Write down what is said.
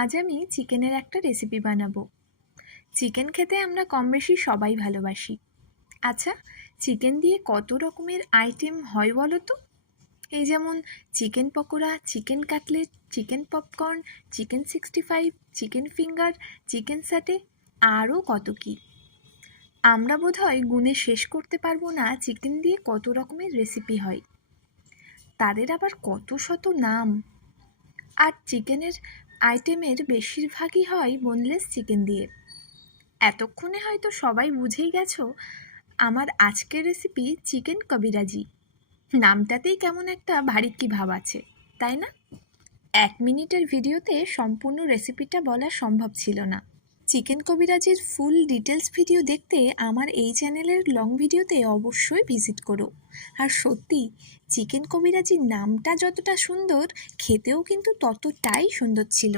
আজ আমি চিকেনের একটা রেসিপি বানাবো। চিকেন খেতে আমরা কম বেশি সবাই ভালোবাসি। আচ্ছা, চিকেন দিয়ে কত রকমের আইটেম হয় বলো তো? এই যেমন chicken pakora, chicken cutlet, chicken popcorn, chicken 65, chicken finger, chicken satay, আরও কত কী। আমরা বোধহয় গুণে শেষ করতে পারবো না চিকেন দিয়ে কত রকমের রেসিপি হয়। তাদের আবার কত শত নাম। আর চিকেনের আইটেমের বেশিরভাগই হয় বোনলেস চিকেন দিয়ে। এতক্ষণে হয়তো সবাই বুঝেই গেছো আমার আজকের রেসিপি চিকেন কবিরাজি। নামটাতেই কেমন একটা ভারিক্কি ভাব আছে, তাই না? 1 মিনিটের ভিডিওতে সম্পূর্ণ রেসিপিটা বলা সম্ভব ছিল না। চিকেন কবিরাজির ফুল ডিটেলস ভিডিও দেখতে আমার এই চ্যানেলের লং ভিডিওতে অবশ্যই ভিজিট করো। আর সত্যি, চিকেন কবিরাজির নামটা যতটা সুন্দর, খেতেও কিন্তু ততটাই সুন্দর ছিল।